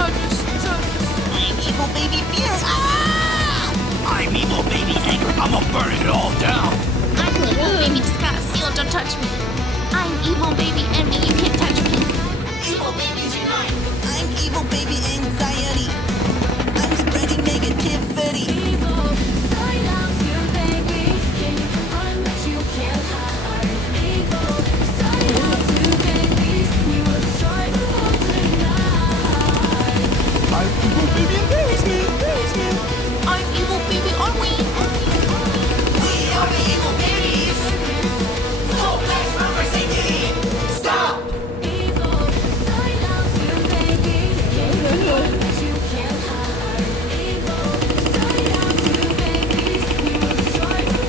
I'm evil baby fear. Ah! I'm evil baby anger. I'm gonna burn it all down. I'm evil baby disgust. You don't touch me. I'm evil baby envy. You can't touch me. Evil babies unite. I'm evil baby anxiety. I'm spreading negativity.